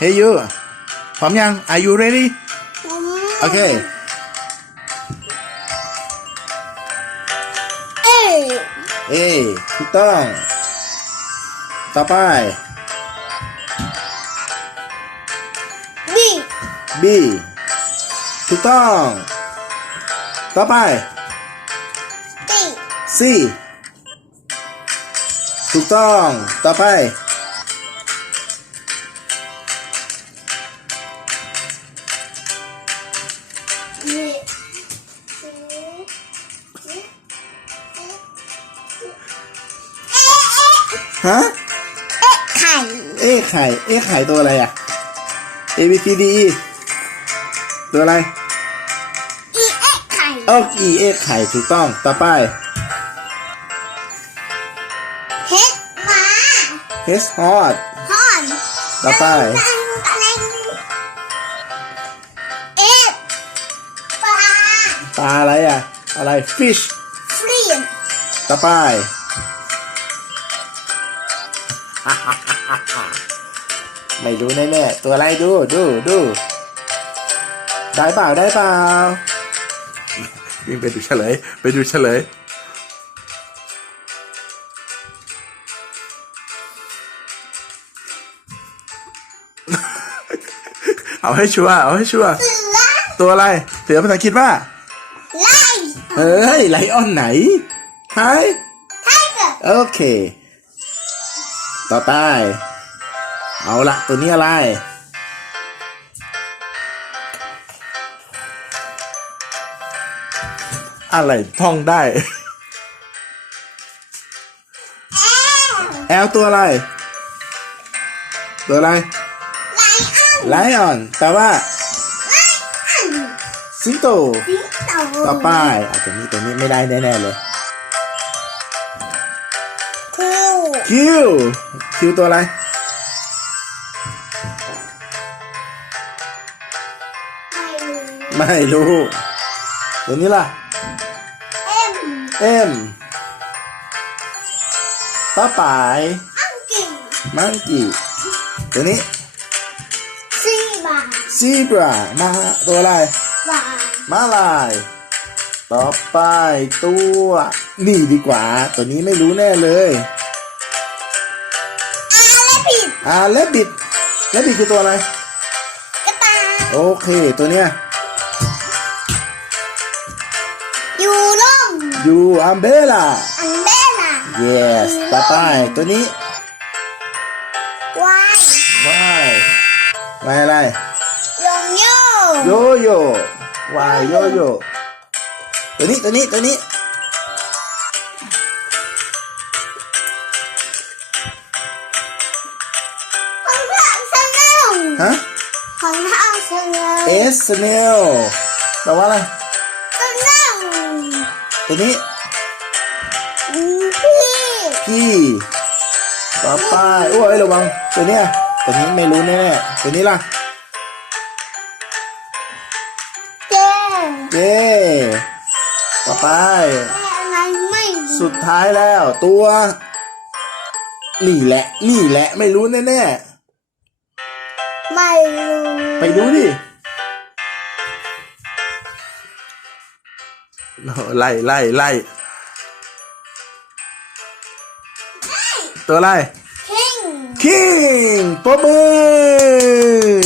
Hey you พร้อมยัง Are you ready โอเค เอ้ย A ถูกต้อง ต่อไป บี B ถูกต้อง ต่อไป ตี C ถูกต้อง ต่อไป ฮะ เอ๊ะไข่เอ๊ะไข่ เอ๊ะไข่ตัวอะไรอะ A B C D E ตัวอะไร อีเอ๊ะไข่โอ้อีเอ๊ะไข่ถูกต้อง ต่อไป เฮ็ดหมา H hot ฮอนต่อไปตังอะไรเอ๊ะปลาปลาอะไรอะ อะไร fish ฟรีนต่อไป ไม่รู้แน่ๆตัวอะไรดูดูดูได้เปล่าได้เปล่าวิ่งไปดูเฉลย ไปดูเฉลยเอาให้ชัวร์เอาให้ชัวร์เสือตัวอะไร เสือภาษาอังกฤษว่าไล่เฮ้ยไลออนไหนไฮไทเกอร์โอเค ต่อไปเอาละตัวนี้อะไร อะไรท่องได้ แอลแอลตัวอะไร ตัวอะไร ไลออนไลออนแปลว่าไลออนสิงโตสิงโต ต่อไปอะตัวนี้ตัวนี้ไม่ได้แน่ๆเลย คิว คิวตัวอะไรไข่ไม่รู้ ตัวนี้ล่ะ เอ็มเอ็มป้าป๋ายอังกิงมังกี้ตัวนี้ซีบาซีบรามาตัวอะไรบามาลาย ต่อไปตัว นี่ดีกว่า ตัวนี้ไม่รู้แน่เลย อาและผิดอ่าเลบิดเลบิดคือตัวอะไรกระตายโอเคตัวเนี้ยยูร่มยูอัมเบล่าอันเบล่า yes ต่อไปตัวนี้วายว่ายว่ายอะไรยงโยโยโย่วายโยโย่ตัวนี้ตัวนี้ตัวนี้ ฮะของพระสนลเอสเนลแปลว่าอะไรสนลตัวนี้พี่พี่ต่อไปโอ้ยระวังตัวเนี้ยตัวนี้ไม่รู้แน่ๆตัวนี้ล่ะเจเจต่อไปอะไรไม่รู้สุดท้ายแล้วตัวนี่แหละนี่แหละไม่รู้แน่ ไม่รู้ๆไปดูดิไล่ไล่ไล่ตัวอะไรคิงคิงปรบมือ